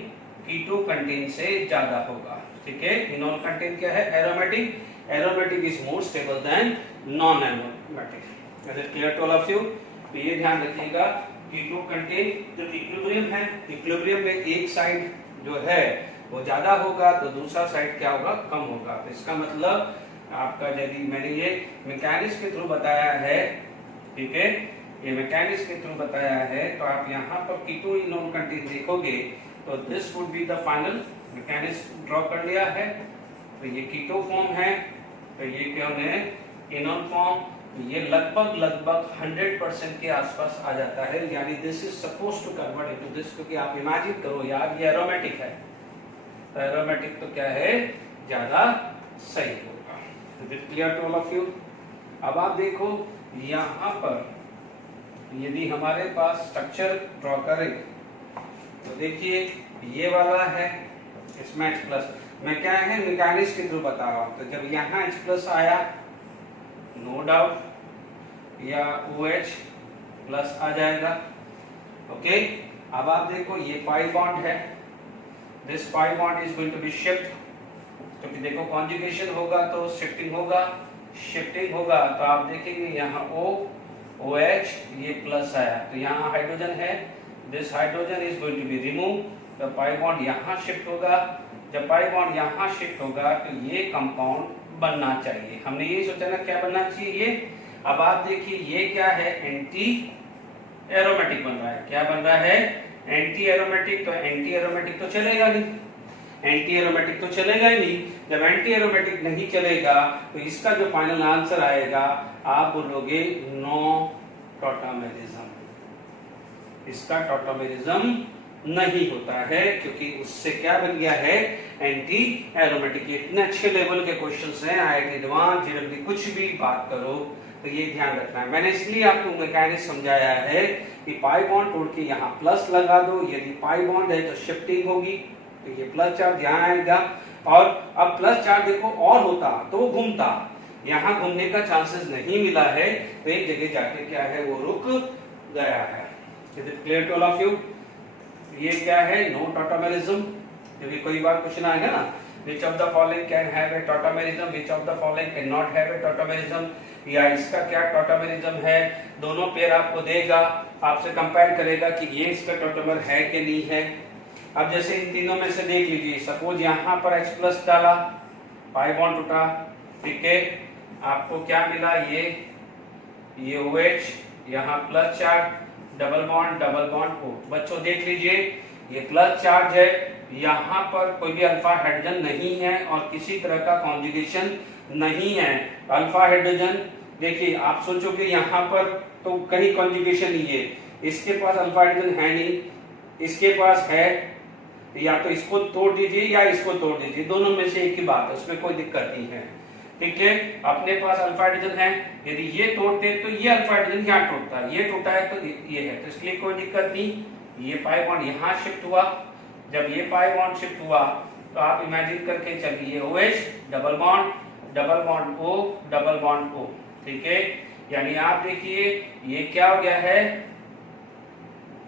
कीटो कंटेन से ज्यादा होगा, ठीक है। इनोल कंटेन क्या है, aromatic. Aromatic is more stable than non aromatic. Is it clear to all of you. तो ये ध्यान रखिएगा, कीटो कंटेन जो इक्विलिब्रियम है, इक्विलिब्रियम में एक साइड जो है वो ज्यादा होगा तो दूसरा साइड क्या होगा, कम होगा। तो इसका मतलब आपका यदि मैंने ये मैकेनिक्स के थ्रू बताया है, ठीक है, ये मैकेनिक्स के थ्रू बताया है, तो आप यहाँ पर कीटो इनोल कंटेन देखोगे तो this would be the final mechanics draw कर लिया है। तो ये कीटो फॉर्म है, तो ये क्या है, इनोल फॉर्म। ये लगभग 100% के आसपास आ जाता है, यानी this is suppose to convert into this, क्योंकि आप इमेजिन करो यार ये एरोमेटिक है, तो एरोमेटिक तो क्या है, ज्यादा सही होगा। Is it clear to all of you. अब आप देखो यहाँ पर यदि हमारे पास स्ट्रक्चर ड्रॉ करें तो देखिए ये वाला है, इसमें H+, मैं क्या है मैकेनिक्स के थ्रू बता रहा हूँ। तो जब यहाँ H+ आया, नो डाउट या OH+ आ जाएगा, ओके। अब आप देखो ये पाई बॉन्ड है, this pi bond is going to be shift, क्योंकि देखो कॉन्जुगेशन होगा तो शिफ्टिंग होगा, शिफ्टिंग होगा तो आप देखेंगे यहाँ OH ये प्लस आया, तो यहाँ हाइड्रोजन है, this hydrogen is going to be remove, तो पाई बॉन्ड यहाँ शिफ्ट होगा। जब पाई बॉन्ड यहाँ शिफ्ट होगा तो ये कंपाउंड बनना चाहिए, हमने यही सोचा ना क्या बनना चाहिए ये। अब आप देखिए ये क्या है, एंटी एरोमेटिक बन रहा है, क्या बन रहा है, एंटी एरोमेटिक। तो एंटी एरोमेटिक तो चलेगा नहीं, एंटी एरोमेटिक तो चलेगा ही नहीं। जब एंटी एरोमेटिक नहीं चलेगा तो इसका जो फाइनल आंसर आएगा आप बोलोगे नो टॉटोमेरिज्म। इसका टॉटोमेरिज्म नहीं होता है क्योंकि उससे क्या बन गया है, एंटी एरोमेटिक। इतने अच्छे लेवल के क्वेश्चंस हैं आईआईटी एडवांस जीडब्ल्यू कुछ भी बात करो तो ये ध्यान रखना है। मैंने इसलिए आपको मैकेनिक्स समझाया है कि पाई बॉन्ड तोड़ के यहाँ प्लस लगा दो, यदि पाई बॉन्ड है तो शिफ्टिंग होगी तो ये प्लस चार्ज यहाँ आएगा, और अब प्लस चार्ज देखो और होता तो घूमता, यहाँ घूमने का चांसेस नहीं मिला है तो एक जगह जाके क्या है वो रुक गया है। Is it clear to all of you? ये क्या है, नो टॉटोमेरिज्म। क्योंकि कोई बार क्वेश्चन आएगा ना, which of the following can have a tautomerism, which of the following cannot have a tautomerism, या इसका क्या टॉटोमेरिज्म है, दोनों पेयर आपको देगा, आपसे कंपेयर करेगा कि ये इसका टॉटोमर है कि नहीं है। अब जैसे इन तीनों में से देख लीजिए, सपोज यहाँ पर H प्लस डाला, पाई बॉन्ड टूटा, ठीक है, आपको क्या मिला, ये OH, यहाँ plus charge, double bond O। बच्चों देख लीजिए ये प्लस चार्ज है, यहाँ पर कोई भी अल्फा हाइड्रोजन नहीं है और किसी तरह का कॉन्जुगेशन नहीं है। अल्फा हाइड्रोजन देखिए, आप सोचोगे यहाँ पर तो कहीं कॉन्जुगेशन नहीं है, इसके पास अल्फा हाइड्रोजन है नहीं, इसके पास है, या तो इसको तोड़ दीजिए या इसको तोड़ दीजिए, दोनों में से एक ही बात है, उसमें कोई दिक्कत नहीं है, ठीक है। अपने पास अल्फा हाइड्रोजन है, यदि ये तोड़ते तो ये अल्फा हाइड्रोजन यहाँ टूटता है, ये टूटा है तो ये है, तो इसलिए कोई दिक्कत नहीं। ये पाई बॉन्ड यहाँ शिफ्ट हुआ, जब ये पाई बॉन्ड शिफ्ट हुआ तो आप इमेजिन करके चलिए OH double bond O double bond O, ठीक है। यानी आप देखिए ये क्या हो गया है,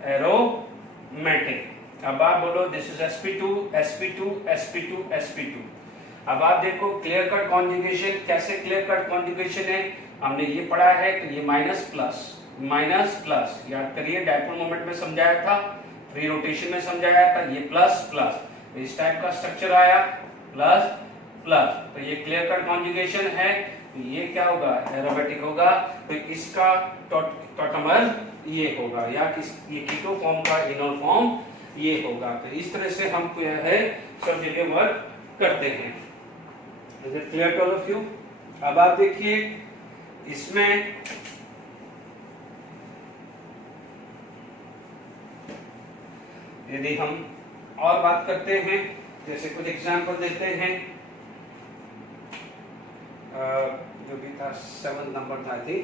एरोमेटिक। अब आप बोलो this is sp2 sp2 sp2 sp2। अब आप देखो क्लियर कट कॉन्जुगेशन, कैसे क्लियर कट कॉन्जुगेशन है, हमने ये पढ़ा है तो ये माइनस प्लस याद करिए, डायपोल मोमेंट में समझाया था, फ्री रोटेशन में समझाया था, ये प्लस प्लस, तो इस टाइप का स्ट्रक्चर आया प्लस प्लस, तो ये क्लियर कट कॉन्जुगेशन है, तो ये क्या होगा, एरोमेटिक होगा, तो इसका टॉटोमर ये होगा, या ये कीटो फॉर्म का इनोल फॉर्म ये होगा। तो इस तरह से हम क्या है सब जगह वर्क करते हैं। Is it clear to all of you? अब आप देखिए इसमें यदि हम और बात करते हैं, जैसे कुछ एग्जाम्पल देते हैं, जो भी था 7 नंबर था थी,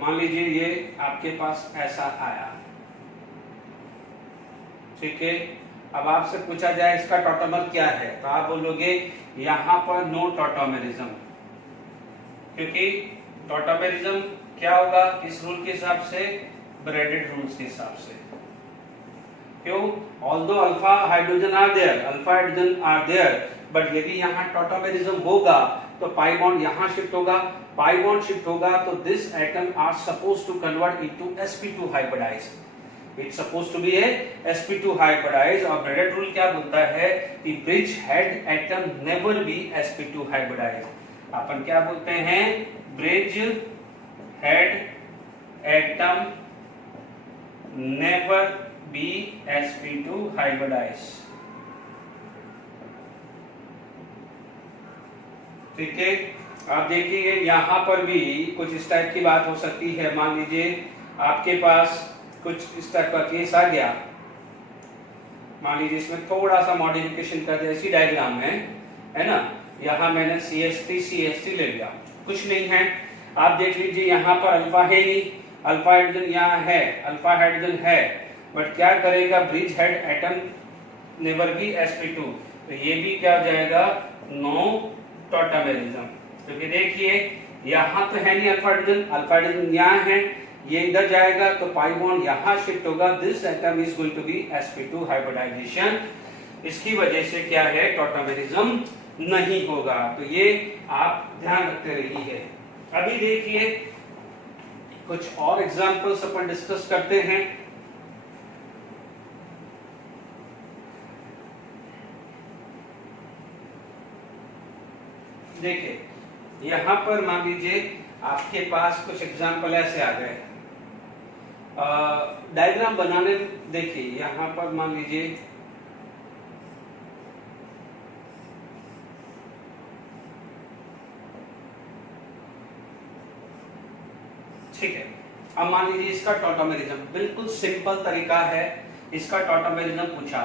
मान लीजिए ये आपके पास ऐसा आया, ठीक है। अब आपसे पूछा जाए इसका टॉटोमर क्या है, तो आप बोलोगे यहाँ पर नो टॉटोमेरिज्म, क्योंकि टॉटोमेरिज्म क्या होगा, किस रूल के हिसाब से, ब्रेडेड रूल्स के हिसाब से। क्यों? Although alpha hydrogen are there, but यदि यहाँ टॉटोमेरिज्म होगा तो पाई बॉन्ड यहाँ शिफ्ट होगा, पाई बॉन्ड शिफ्ट होगा तो this atom are suppose to convert into sp2 hybridize, it's suppose to be a sp2 hybridize. और ब्रेडेड रूल क्या बोलता है कि bridge head atom never be sp2 hybridize. अपन क्या बोलते हैं, bridge head atom never be sp2 hybridize, ठीक है। आप देखिए यहाँ पर भी कुछ इस टाइप की बात हो सकती है, मान लीजिए आपके पास कुछ इस टाइप का केस आ गया, मान लीजिए इसमें थोड़ा सा मॉडिफिकेशन कर दिया, इसी डायग्राम में है ना, यहाँ मैंने CH3 ले लिया, कुछ नहीं है। आप देख लीजिए यहाँ पर अल्फा है नहीं, अल्फा हाइड्रोजन यहाँ है, अल्फा हाइड्रोजन है, बट क्या करेगा, bridge head atom never be sp2, तो ये भी क्या हो जाएगा, नो टॉटोमेरिज्म। क्योंकि देखिए यहाँ तो है नहीं अल्फा हाइड्रोजन यहाँ है, ये इधर जाएगा तो पाई बॉन्ड यहाँ शिफ्ट होगा, this atom is going to be sp2 hybridization, इसकी वजह से क्या है, टॉटोमेरिज्म नहीं होगा। तो ये आप ध्यान रखते रहिए। अभी देखिए कुछ और एग्जांपल्स अपन डिस्कस करते हैं। देखिए यहाँ पर मान लीजिए आपके पास कुछ एग्जांपल ऐसे आ गए, डायग्राम बनाने देखिए यहाँ पर मान लीजिए ठीक है। अब मान लीजिए इसका टॉटोमेरिज्म, बिल्कुल सिंपल तरीका है इसका टॉटोमेरिज्म पूछा,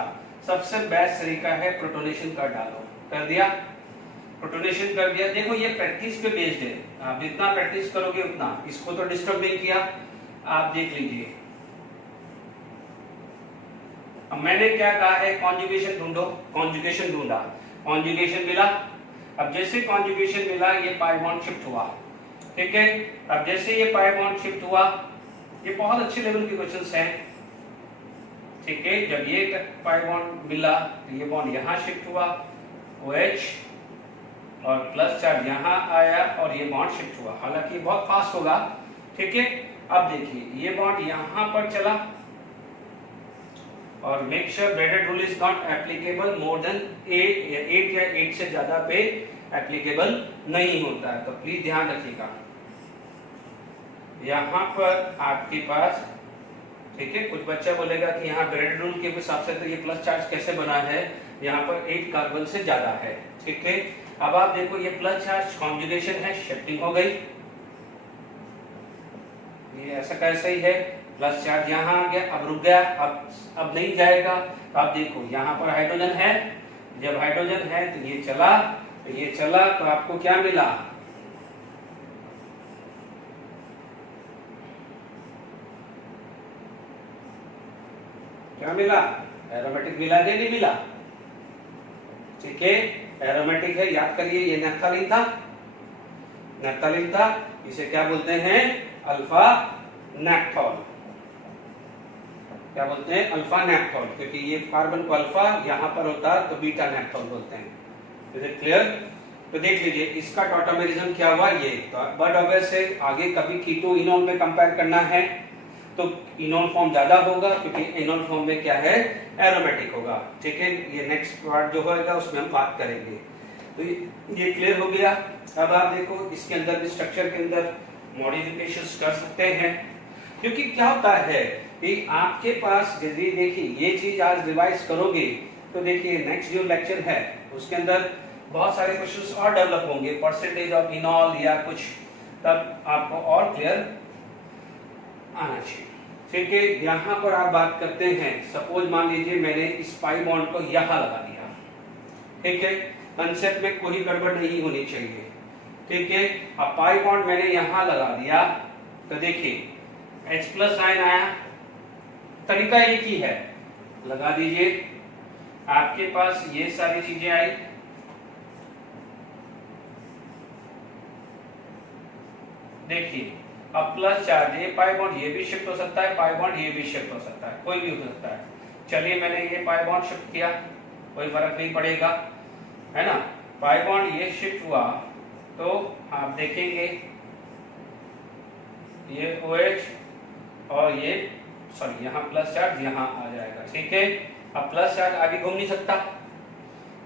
सबसे बेस्ट तरीका है प्रोटोनेशन कर डालो, कर दिया, प्रोटोनेशन कर दिया। देखो ये प्रैक्टिस पे बेस्ड है, आप जितना प्रैक्टिस करोगे उतना, इसको तो डिस्टर्ब नहीं किया, आप देख लीजिए। अब मैंने क्या कहा है, कॉन्जुगेशन ढूंढो, कॉन्जुगेशन ढूंढा, कॉन्जुगेशन मिला। अब जैसे कॉन्जुगेशन मिला ये पाई बॉन्ड शिफ्ट हुआ, ठीक है। अब जैसे ये पाई बॉन्ड शिफ्ट हुआ, ये बहुत अच्छे लेवल के क्वेश्चंस हैं, ठीक है। जब ये पाई बॉन्ड मिला तो ये बॉन्ड यहाँ शिफ्ट हुआ, OH, और प्लस चार्ज यहाँ आया और ये बॉन्ड शिफ्ट हुआ, हालांकि बहुत फास्ट होगा, ठीक है। अब देखिए ये बॉन्ड यहाँ पर चला, और make sure Bredt rule is not applicable more than 8 या 8 से ज्यादा पे एप्लीकेबल नहीं होता है, तो प्लीज ध्यान रखिएगा। यहाँ पर आपके पास, ठीक है, कुछ बच्चा बोलेगा कि यहाँ ब्रेडेड रूल के हिसाब से तो ये प्लस चार्ज कैसे बना है, यहाँ पर 8 कार्बन से ज्यादा है, ठीक है। अब आप देखो ये प्लस चार्ज कॉन्जुगेशन है, शिफ्टिंग हो गई, ये ऐसा कैसे ही है, प्लस चार्ज यहाँ आ गया, अब रुक गया, अब नहीं जाएगा। तो आप देखो यहाँ पर हाइड्रोजन है, जब हाइड्रोजन है तो ये चला, तो ये चला, तो आपको क्या मिला, क्या मिला, एरोमेटिक मिला कि नहीं मिला, ठीक है। एरोमेटिक है, याद करिए ये नैप्थलीन था, नैप्थलीन था, इसे क्या बोलते हैं, अल्फा नैप्थोल, क्या बोलते हैं, अल्फा नैप्थोल, क्योंकि ये कार्बन को अल्फा यहाँ पर होता है तो बीटा नैप्थोल बोलते हैं। Is it clear? तो देख लीजिए इसका टॉटोमेरिज्म क्या हुआ, ये तो बट ऑब्वियस से आगे कभी कीटो इनोल में कंपेयर करना है तो इनोल फॉर्म ज्यादा होगा, क्योंकि इनोल फॉर्म में क्या है, एरोमेटिक होगा, ठीक है। ये नेक्स्ट पार्ट जो होगा उसमें हम बात करेंगे। तो ये क्लियर हो गया। अब आप देखो इसके अंदर भी स्ट्रक्चर के अंदर मॉडिफिकेशंस कर सकते हैं, क्योंकि क्या होता है कि आपके पास यदि देखिए ये चीज आज रिवाइज करोगे तो देखिए नेक्स्ट जो लेक्चर है उसके अंदर बहुत सारे क्वेश्चंस और डेवलप होंगे, परसेंटेज ऑफ इनॉल या कुछ, तब आपको और क्लियर आना चाहिए, ठीक है। यहाँ पर आप बात करते हैं, सपोज मान लीजिए मैंने इस पाई बॉन्ड को यहाँ लगा दिया, ठीक है, कंसेप्ट में कोई गड़बड़ नहीं होनी चाहिए, ठीक है। अब पाई बॉन्ड मैंने यहाँ लगा दिया तो देखिए H+ आयन आया, तरीका एक ही है, लगा दीजिए, आपके पास ये सारी चीजें आई, देखिए अब प्लस चार्ज, ये पाई बॉन्ड ये भी शिफ्ट हो सकता है, पाई बॉन्ड ये भी शिफ्ट हो सकता है, कोई भी हो सकता है। चलिए मैंने ये पाई बॉन्ड शिफ्ट किया, कोई फर्क नहीं पड़ेगा, है ना। पाई बॉन्ड ये शिफ्ट हुआ तो आप देखेंगे ये OH और ये सॉरी यहाँ प्लस चार्ज यहाँ आ जाएगा, ठीक है। अब प्लस चार्ज आगे घूम नहीं सकता,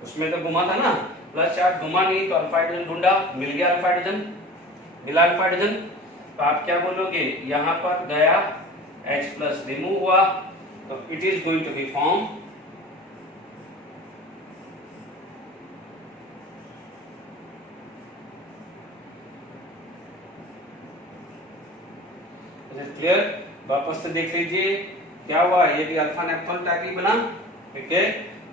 उसमें तो घुमा था ना, प्लस चार्ज घुमा नहीं तो अल्फा हाइड्रोजन ढूंढा, मिल गया अल्फा हाइड्रोजन, मिला अल्फा हाइड्रोजन, तो आप क्या बोलोगे, यहाँ पर गया H+ रिमूव हुआ तो it is going to be form clear. वापस से देख लीजिए क्या हुआ, ये भी अल्फा नैप्थोल टाइप ही बना, ठीक है,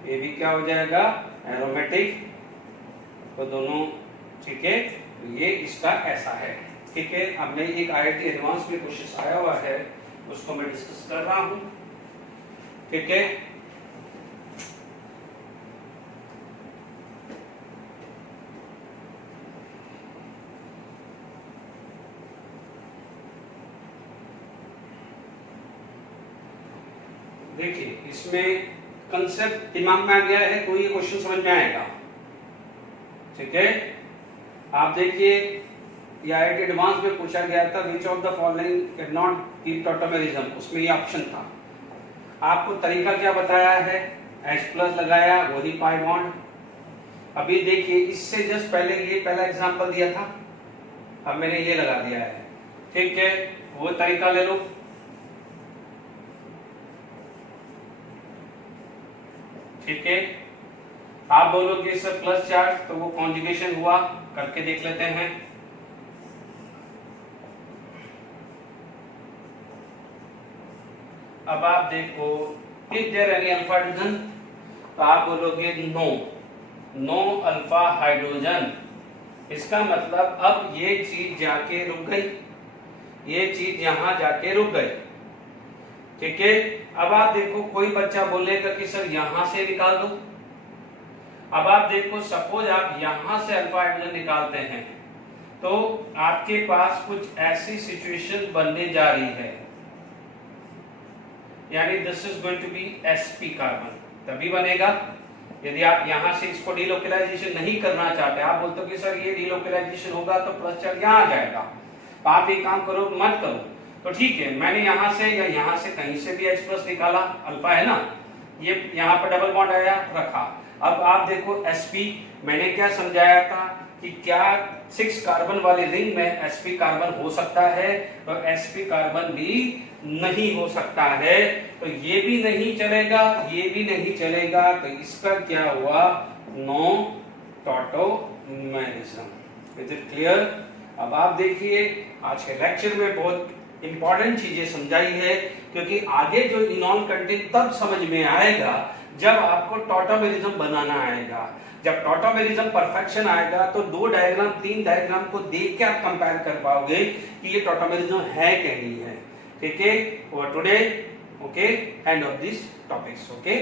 ये भी क्या हो जाएगा, एरोमेटिक, तो दोनों, ठीक है, ये इसका ऐसा है, ठीक है। अब मैं एक IIT एडवांस में क्वेश्चन आया हुआ है उसको मैं डिस्कस कर रहा हूं, ठीक है। देखिए इसमें कंसेप्ट दिमाग में आ गया है तो ये क्वेश्चन समझ में आएगा, ठीक है। आप देखिए ये IIT एडवांस में पूछा गया था, विच of the following can not keep tautomerism, उसमें ये ऑप्शन था। आपको तरीका क्या बताया है, H+ लगाया, वही पाई बॉन्ड। अभी देखिए इससे जस्ट पहले ये पहला एग्जांपल दिया था, अब मैंने ये लगा दिया है, ठीक है, वो तरीका ले लो, ठीक है। आप बोलोगे सर प्लस चार्ज, तो वो कॉन्जुगेशन हुआ, करके देख लेते हैं। अब आप देखो, is there any alpha hydrogen, तो आप बोलोगे नो, नो अल्फा हाइड्रोजन। इसका मतलब अब ये चीज जाके रुक गई, ये चीज यहां जाके रुक गई, ठीक है। अब आप देखो कोई बच्चा बोलेगा कि सर यहां से निकाल दो। अब आप देखो सपोज आप यहां से अल्फा हाइड्रोजन निकालते हैं तो आपके पास कुछ ऐसी सिचुएशन बनने जा रही है, यानी this is going to be sp carbon, तभी बनेगा यदि आप यहां से इसको डिलोकलाइजेशन नहीं करना चाहते। आप बोलते हो कि सर ये डिलोकलाइजेशन होगा तो प्लस चार्ज यहां आ जाएगा, तो आप एक काम करो, मत करो, तो ठीक है मैंने यहां से या यहां से कहीं से भी H प्लस निकाला, अल्फा है ना, ये यहां पर डबल बॉन्ड आया, रखा। अब आप देखो sp, मैंने क्या समझाया था कि क्या 6 कार्बन वाली रिंग में sp कार्बन हो सकता है, तो sp कार्बन भी नहीं हो सकता है, तो ये भी नहीं चलेगा, ये भी नहीं चलेगा, तो इसका क्या हुआ, no tautomerism. Is it clear? अब आप देखिए आज के लेक्चर में बहुत इंपॉर्टेंट चीजें समझाई है, क्योंकि आगे जो इनॉन कंटेंट तब समझ में आएगा जब आपको टॉटोमेरिज्म बनाना आएगा। जब टॉटोमेरिज्म परफेक्शन आएगा तो 2 डायग्राम 3 डायग्राम को देख के आप कंपेयर कर पाओगे कि ये टॉटोमेरिज्म है कि नहीं है, ठीक है। For today, okay, end of this topics, okay.